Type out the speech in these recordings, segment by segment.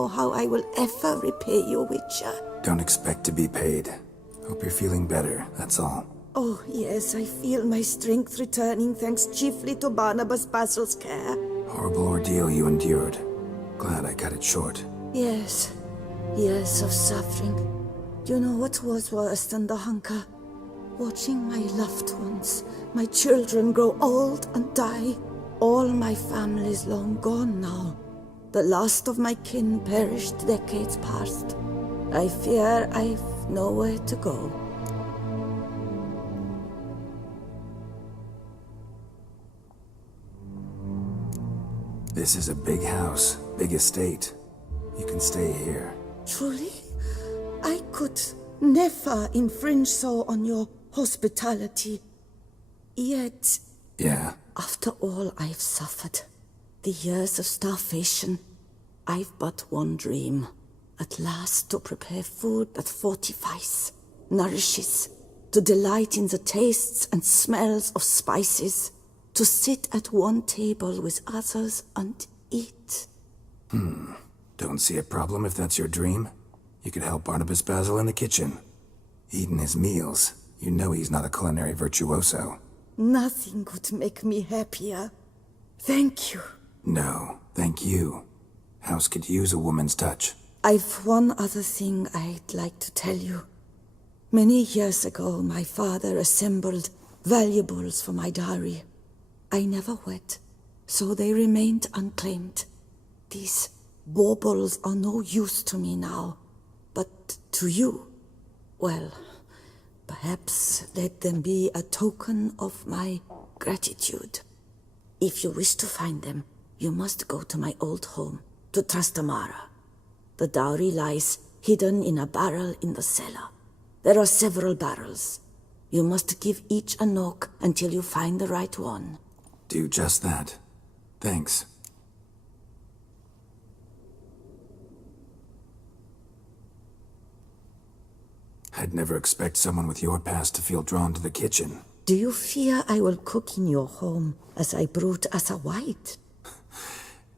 know how I will ever repay you, Witcher. Don't expect to be paid. Hope you're feeling better, that's all. Oh, yes, I feel my strength returning thanks chiefly to Barnabas Basil's care. Horrible ordeal you endured. Glad I cut it short. Yes, years of suffering. You know what was worse than the hunger? Watching my loved ones, my children grow old and die. All my family's long gone now. The last of my kin perished decades past. I fear I've nowhere to go. This is a big house, big estate. You can stay here. Truly? I could never infringe so on your hospitality. Yet, Yeah. after all I've suffered, the years of starvation, I've but one dream. At last to prepare food that fortifies, nourishes, to delight in the tastes and smells of spices, to sit at one table with others and eat. Don't see a problem if that's your dream. You could help Barnabas Basil in the kitchen. Eating his meals. You know he's not a culinary virtuoso. Nothing could make me happier. Thank you. No, thank you. House could use a woman's touch. I've one other thing I'd like to tell you. Many years ago, my father assembled valuables for my dowry. I never wed, so they remained unclaimed. These baubles are no use to me now, but to you, well, perhaps let them be a token of my gratitude. If you wish to find them, you must go to my old home, to Trastamara. The dowry lies hidden in a barrel in the cellar. There are several barrels. You must give each a knock until you find the right one. Do just that. Thanks. I'd never expect someone with your past to feel drawn to the kitchen. Do you fear I will cook in your home as I brewed as a white?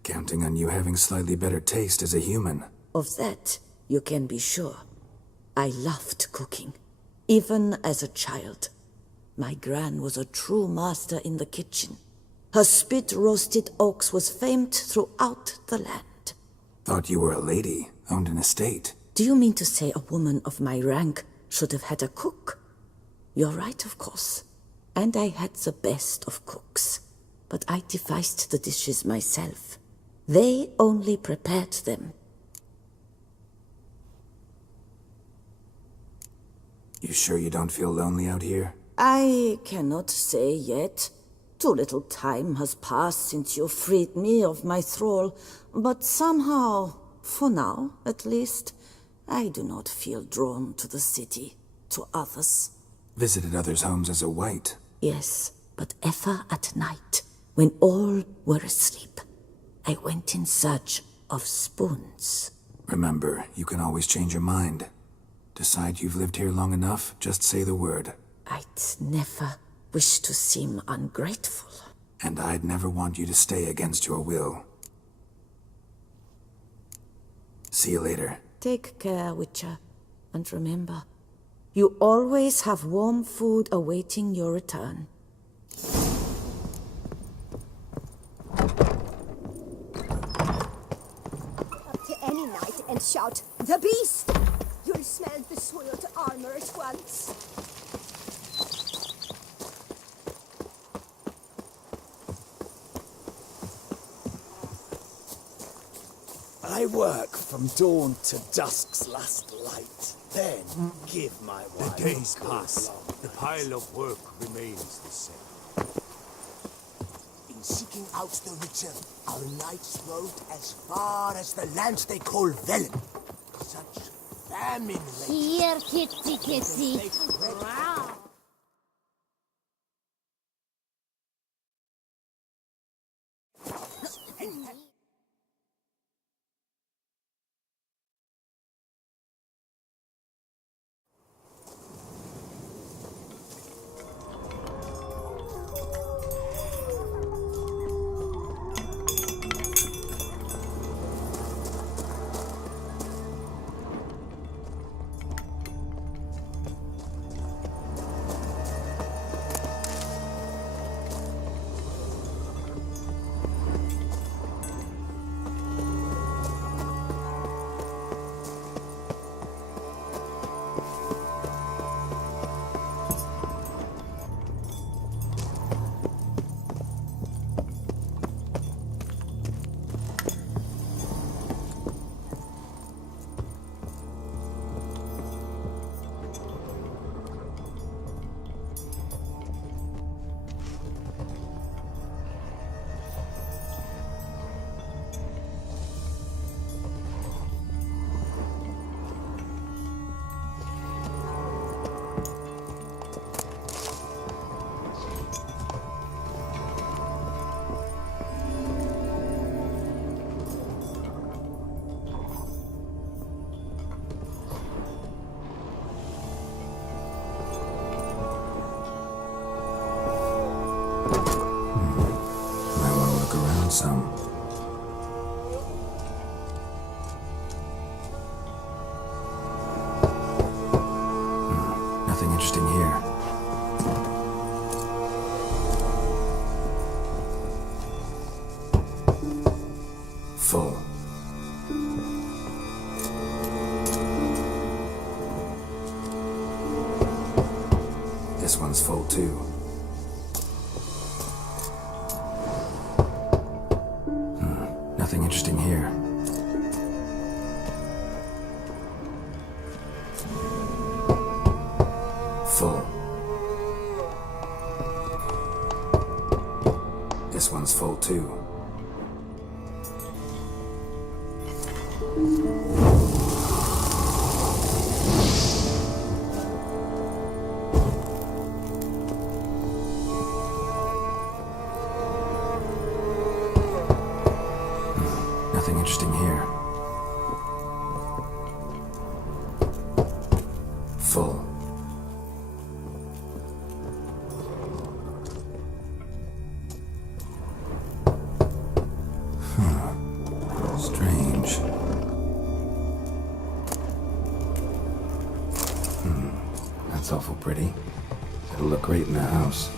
Counting on you having slightly better taste as a human. Of that, you can be sure. I loved cooking, even as a child. My gran was a true master in the kitchen. Her spit-roasted oaks was famed throughout the land. Thought you were a lady, owned an estate. Do you mean to say a woman of my rank should have had a cook? You're right, of course. And I had the best of cooks. But I devised the dishes myself. They only prepared them. You sure you don't feel lonely out here? I cannot say yet. Too little time has passed since you freed me of my thrall, but somehow, for now at least, I do not feel drawn to the city, to others. Visited others' homes as a white. Yes, but ever at night, when all were asleep, I went in search of spoons. Remember, you can always change your mind. Decide you've lived here long enough, just say the word. I'd never wish to seem ungrateful. And I'd never want you to stay against your will. See you later. Take care, Witcher. And remember, you always have warm food awaiting your return. Up to any night and shout, "The beast!" You'll smell the soiled armor at once. I work from dawn to dusk's last light. Then give my wife. The days pass. The pile of work remains the same. In seeking out the Witcher, our knights rode as far as the lands they call Velen. Such famine rates. Here, kitty, kitty. Wow. some. Nothing interesting here. Full. This one's full too. Nothing interesting here. Full. This one's full too. Nothing interesting here. Full. Strange. That's awful pretty. It'll look great in the house.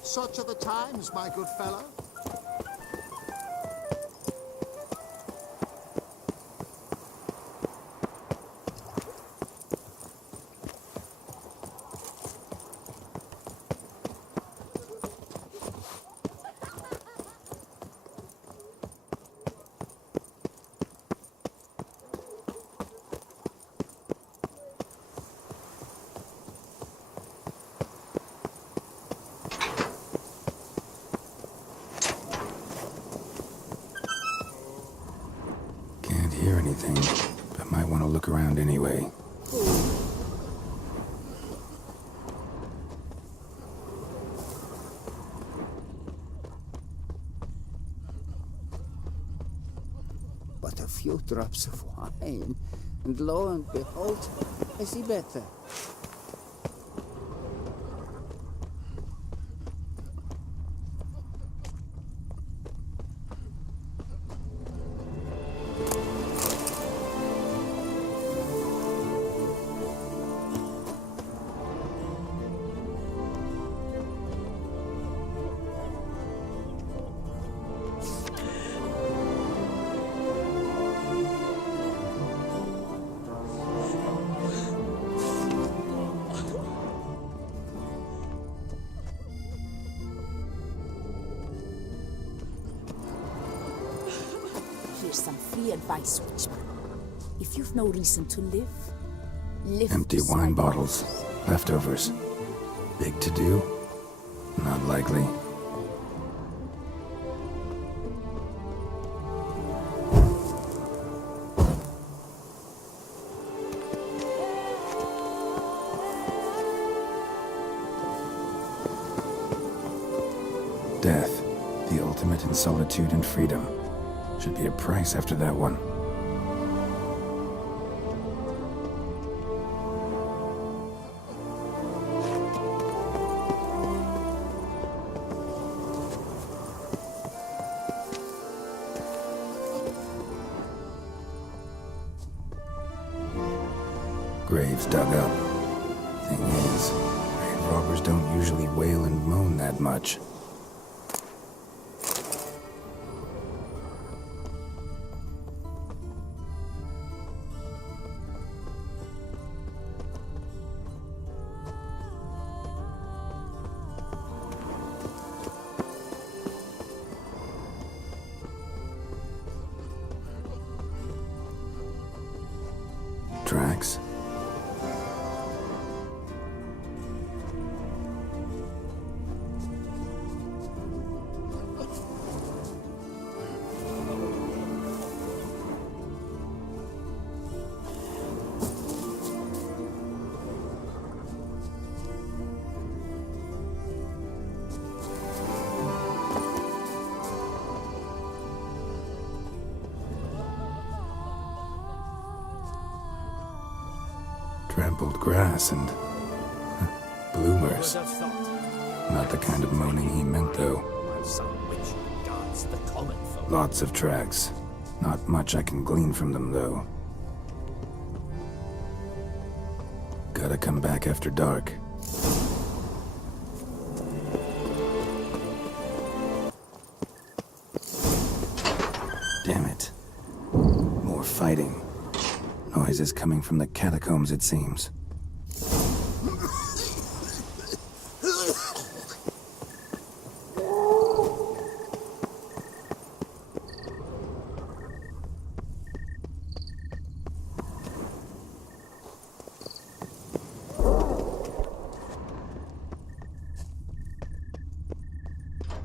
Such are the times, my good fellow. Can't hear anything, but might want to look around anyway. But a few drops of wine, and lo and behold, I see better. here's some free advice, Witchman. If you've no reason to live, live Empty beside wine the bottles. Leftovers. Big to do? Not likely. Death. The ultimate in solitude and freedom. Should be a price after that one. Graves dug up. Thing is, grave robbers don't usually wail and moan that much. Tracks? Trampled grass and bloomers. Would have thought Not the kind of moaning he meant, though. when some witch regards the common folk. Lots of tracks. Not much I can glean from them, though. Gotta come back after dark. Damn it. More fighting. Noises coming from the catacombs, it seems.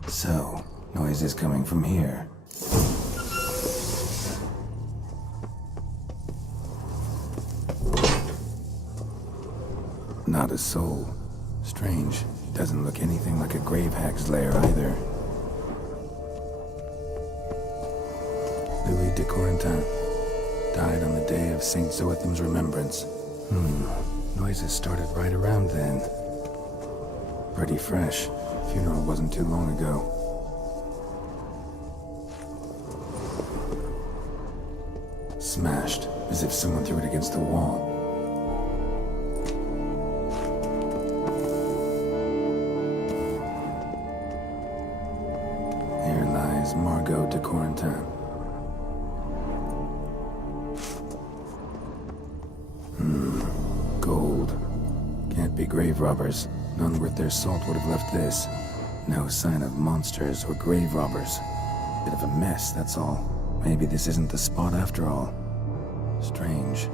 So, noises coming from here. Not a soul. Strange. Doesn't look anything like a grave hag's lair either. Louis de Corentin. Died on the day of Saint Zoetham's remembrance. Noises started right around then. Pretty fresh. Funeral wasn't too long ago. Smashed, as if someone threw it against the wall. Here lies Margot de Corentin. Gold. Can't be grave robbers. None worth their salt would have left this. No sign of monsters or grave robbers. Bit of a mess, that's all. Maybe this isn't the spot after all. Strange.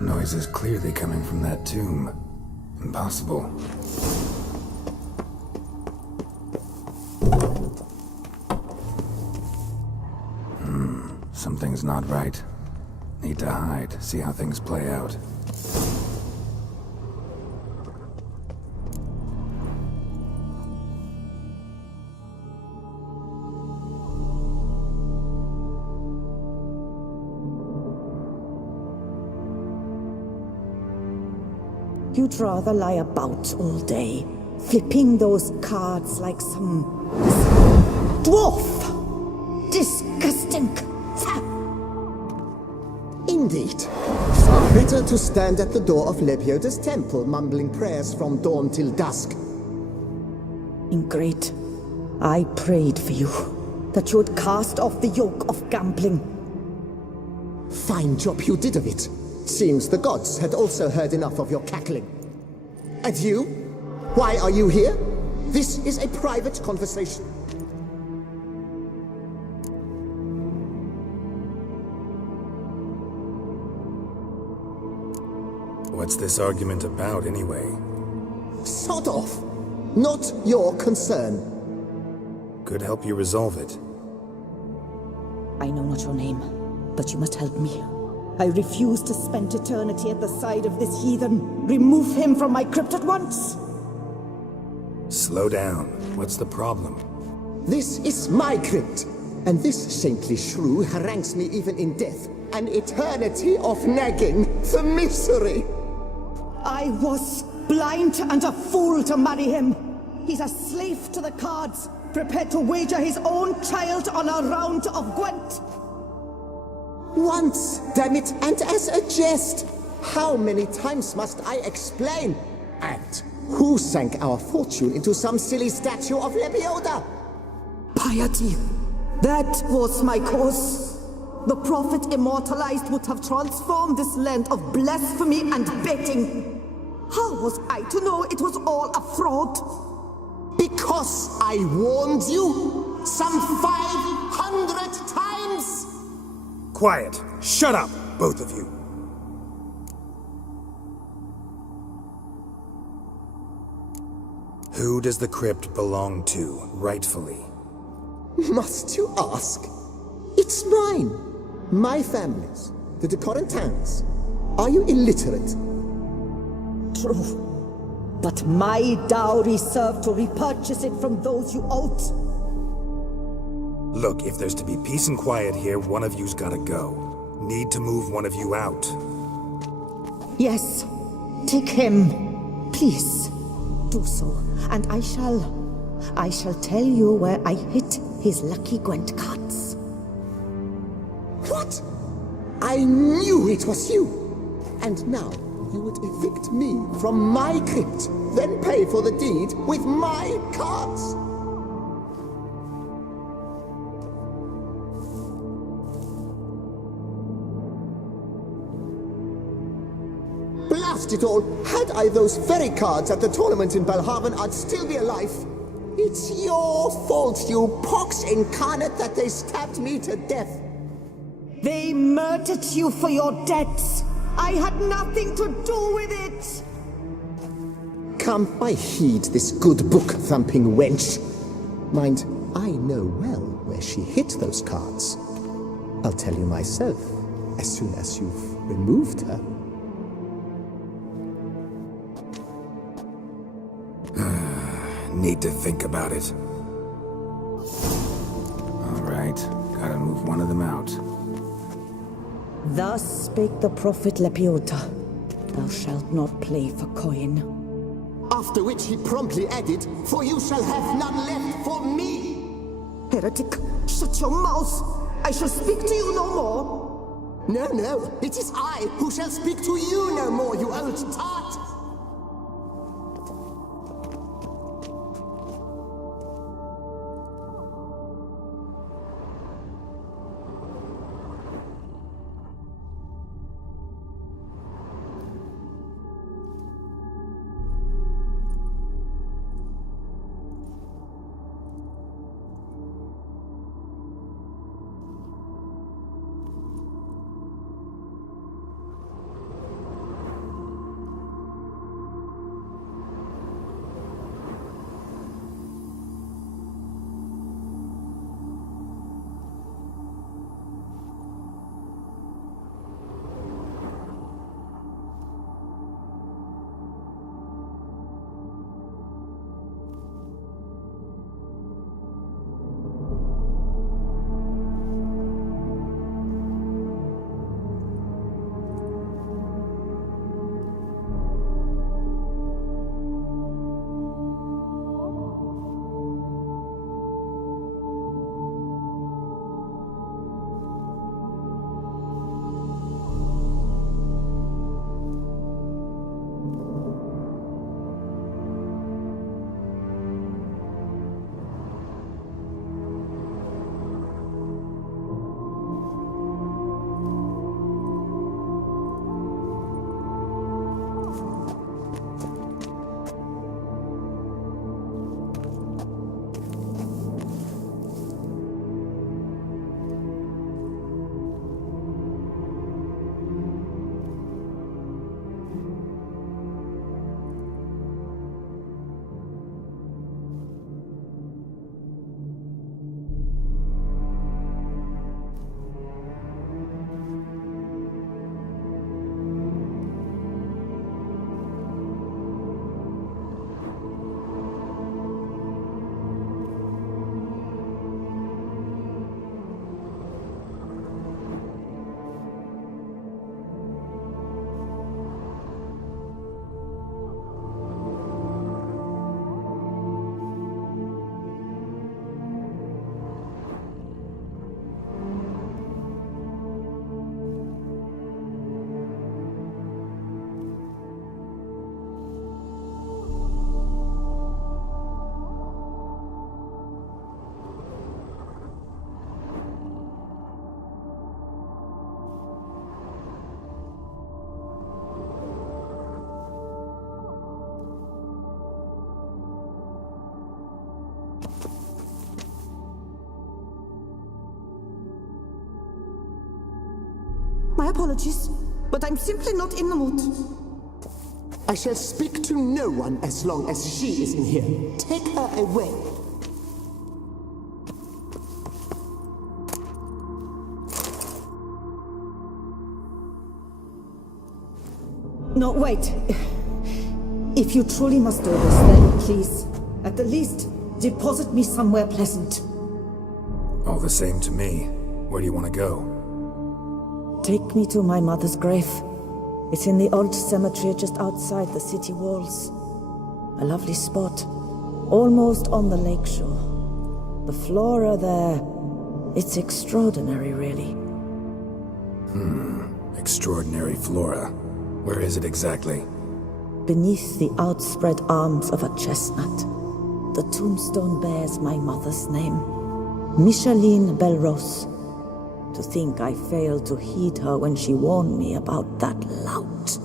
Noises clearly coming from that tomb. Impossible. Something's not right. Need to hide, see how things play out. You'd rather lie about all day, flipping those cards like some dwarf. Disgusting. Indeed. Far better to stand at the door of Lebioda's temple, mumbling prayers from dawn till dusk. Ingrid, I prayed for you, that you would cast off the yoke of gambling. Fine job you did of it. Seems the gods had also heard enough of your cackling. And you? Why are you here? This is a private conversation. What's this argument about, anyway? Sod off! Not your concern. Could help you resolve it. I know not your name, but you must help me. I refuse to spend eternity at the side of this heathen. Remove him from my crypt at once! Slow down. What's the problem? This is my crypt, and this saintly shrew harangues me even in death. An eternity of nagging, the misery! I was blind and a fool to marry him. He's a slave to the cards, prepared to wager his own child on a round of Gwent. Once, damn it, and as a jest! How many times must I explain? And who sank our fortune into some silly statue of Lebioda? Piety. That was my cause. The prophet immortalized would have transformed this land of blasphemy and betting. How was I to know it was all a fraud? Because I warned you some 500 times! Quiet! Shut up, both of you! Who does the crypt belong to, rightfully? Must you ask? It's mine. My family's. The de Corentins. Are you illiterate? True. But my dowry served to repurchase it from those you owed. Look, if there's to be peace and quiet here, one of you's gotta go. Need to move one of you out. Yes. Take him. Please. Do so. And I shall tell you where I hid his lucky Gwent cards. What? I knew it was you! And now you would evict me from my crypt, then pay for the deed with my cards! Blast it all! Had I those very cards at the tournament in Belhaven, I'd still be alive. It's your fault, you pox incarnate, that they stabbed me to death. They murdered you for your debts. I had nothing to do with it. Come, I heed this good book-thumping wench. Mind, I know well where she hid those cards. I'll tell you myself, as soon as you've removed her. Need to think about it. Alright, gotta move one of them out. Thus spake the prophet Lepiota. Thou shalt not play for coin. After which he promptly added, "For you shall have none left for me!" Heretic, shut your mouth! I shall speak to you no more! No, no, it is I who shall speak to you no more, you old tart! apologies, but I'm simply not in the mood. I shall speak to no one as long as she is in here. Take her away. No, wait. If you truly must do this, then please, at the least, deposit me somewhere pleasant. All the same to me. Where do you want to go? Take me to my mother's grave. It's in the old cemetery just outside the city walls. A lovely spot, almost on the lakeshore. The flora there, it's extraordinary, really. Extraordinary flora. Where is it exactly? Beneath the outspread arms of a chestnut, the tombstone bears my mother's name, Micheline Belrose. To think I failed to heed her when she warned me about that lout.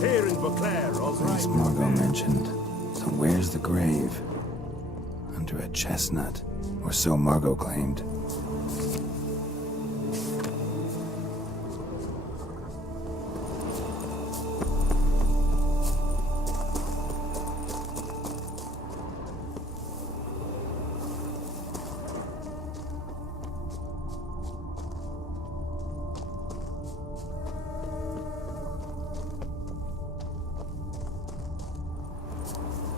Here in Beauclair, all right. As Margot mentioned. So where's the grave? Under a chestnut. Or so Margot claimed.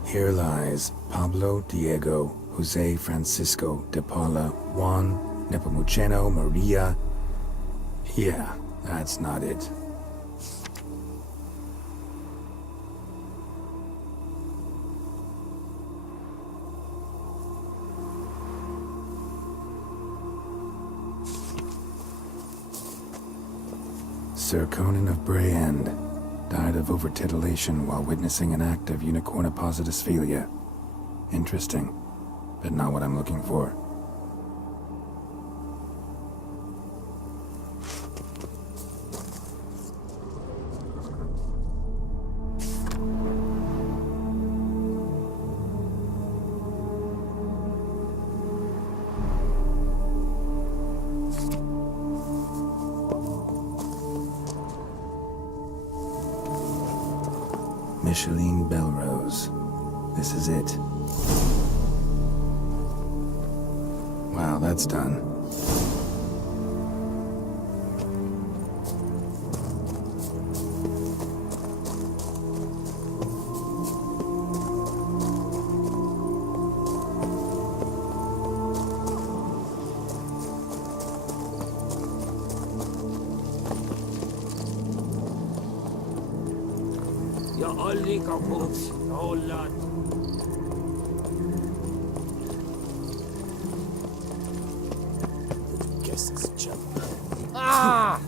Here lies Pablo Diego Jose Francisco de Paula Juan Nepomuceno Maria. Yeah, that's not it. Sir Conan of Brayend died of overtitillation while witnessing an act of unicorniposidisphilia. Interesting, but not what I'm looking for. Micheline Belrose. This is it. Wow, that's done. Ja, alle kapot. Holland. Guess it's a joke. Ah!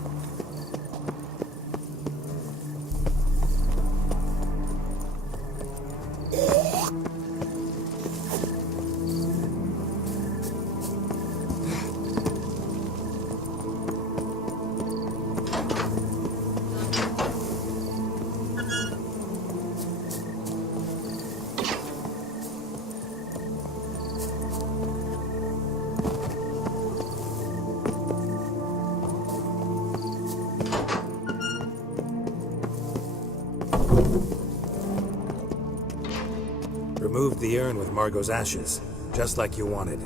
Removed the urn with Margot's ashes, just like you wanted.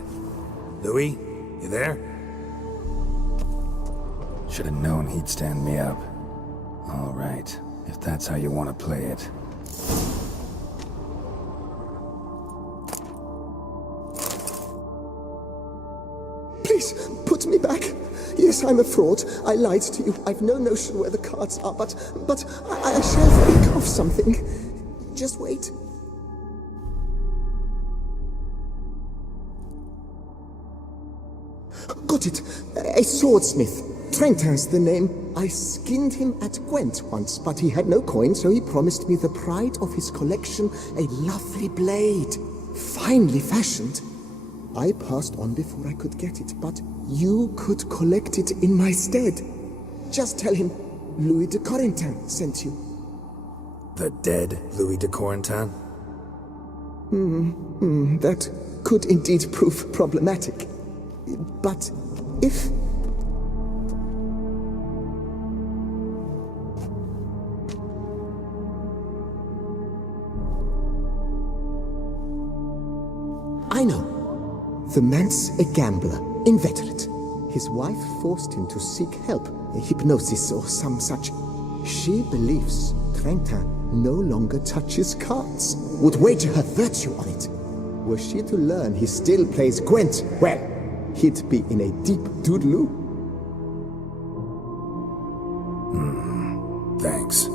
Louis, you there? Should have known he'd stand me up. All right, if that's how you want to play it. Please, put me back. Yes, I'm a fraud. I lied to you. I've no notion where the cards are, but I shall think of something. Just wait. Got it. A swordsmith. Trentin's the name. I skinned him at Gwent once, but he had no coin, so he promised me the pride of his collection, a lovely blade, finely fashioned. I passed on before I could get it, but you could collect it in my stead. Just tell him Louis de Corentin sent you. The dead Louis de Corentin? That could indeed prove problematic. But if... I know. The man's a gambler, inveterate. His wife forced him to seek help, hypnosis or some such. She believes Trentin no longer touches cards, would wager her virtue on it. Were she to learn he still plays Gwent, well, he'd be in a deep doodaloo. Thanks.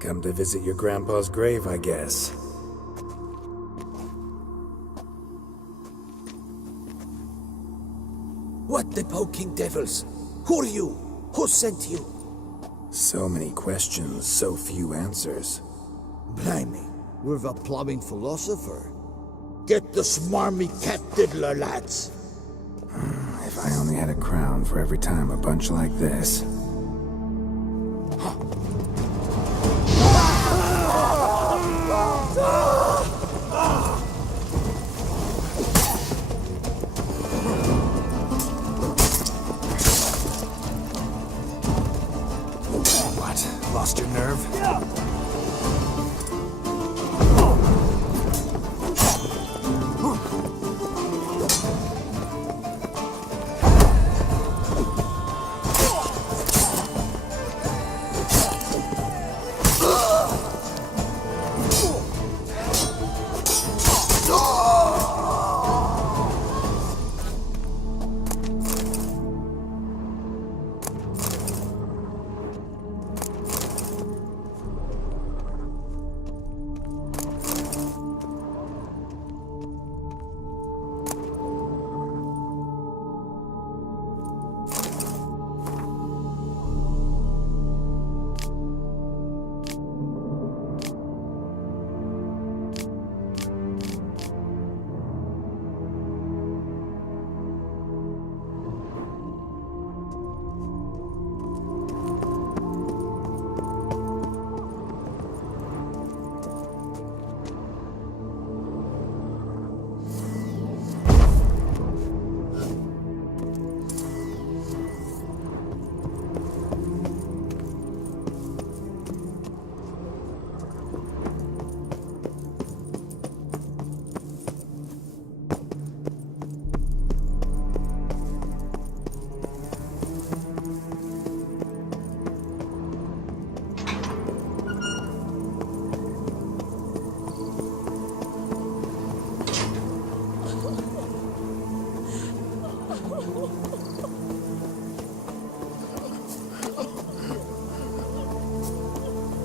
Come to visit your grandpa's grave, I guess. What the poking devils? Who are you? Who sent you? So many questions, so few answers. Blimey, we're the plumbing philosopher. Get the smarmy cat diddler, lads. If I only had a crown for every time a bunch like this.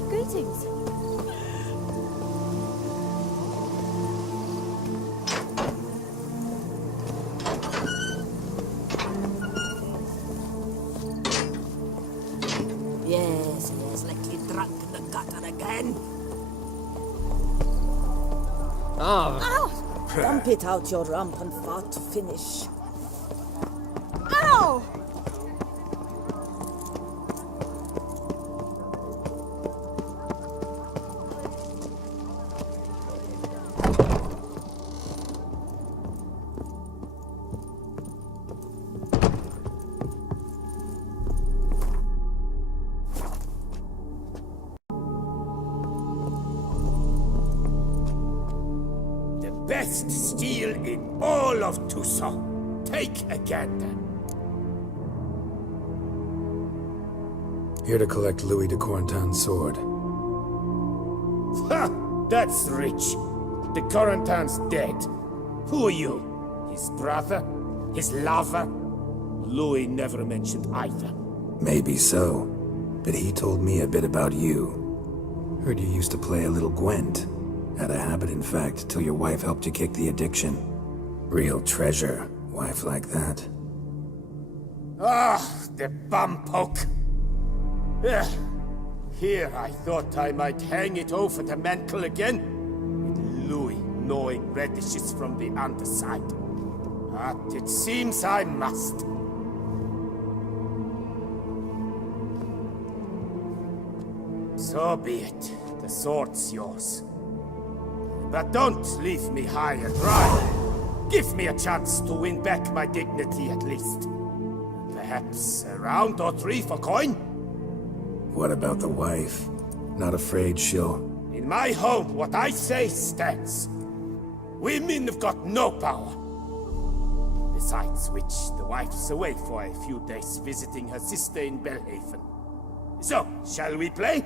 Greetings. Yes, like you drunk in the gutter again. Dump it out your rampant fart to finish. Ow! The best steel in all of Tucson. Take a gander. Here to collect Louis de Corentin's sword. Ha! That's rich. The Corentin's dead. Who are you? His brother? His lover? Louis never mentioned either. Maybe so, but he told me a bit about you. Heard you used to play a little Gwent. Had a habit, in fact, till your wife helped you kick the addiction. Real treasure, wife like that. Ah, the bumpoke. Ugh. Here I thought I might hang it over the mantle again, with Louis gnawing radishes from the underside. But it seems I must. So be it. The sword's yours. But don't leave me high and dry. Give me a chance to win back my dignity at least. Perhaps a round or three for coin? What about the wife? Not afraid she'll... In my home, what I say stands. Women have got no power. Besides which, the wife's away for a few days visiting her sister in Belhaven. So, shall we play?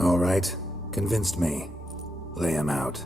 All right, convinced me. Lay him out.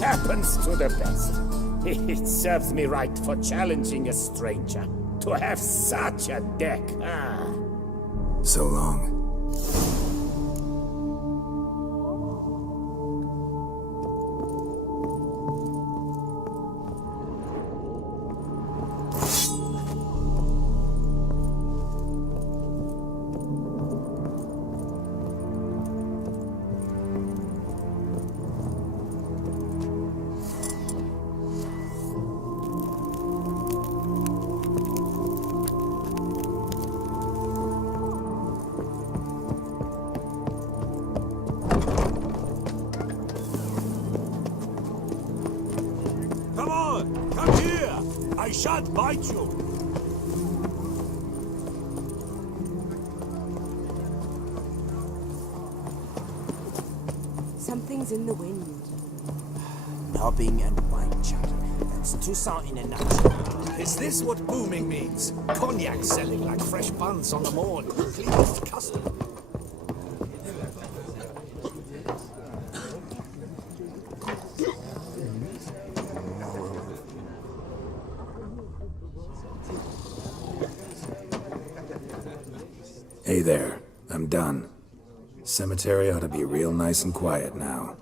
Happens to the best. It serves me right for challenging a stranger. To have such a deck, So long. Come here! I shan't bite you! Something's in the wind. Nobbing and wine-chugging. That's Toussaint in a nutshell. Is this what booming means? Cognac selling like fresh buns on the morn. Cleanest custom. Hey there, I'm done. Cemetery ought to be real nice and quiet now.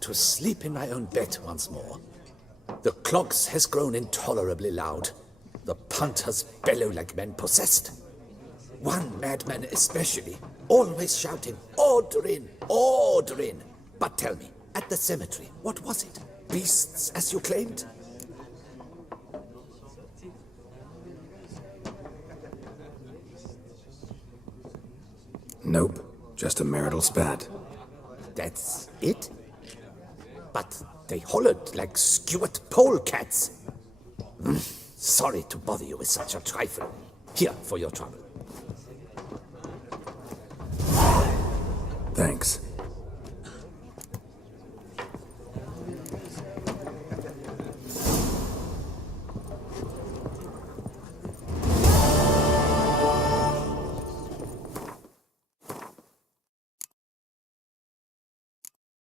To sleep in my own bed once more. The clogs has grown intolerably loud. The punters bellow like men possessed. One madman especially, always shouting, "Order in! Order in!" But tell me, at the cemetery, what was it? Beasts, as you claimed? Nope, just a marital spat. That's it? But they hollered like Stuart polecats. Sorry to bother you with such a trifle. Here for your trouble. Thanks.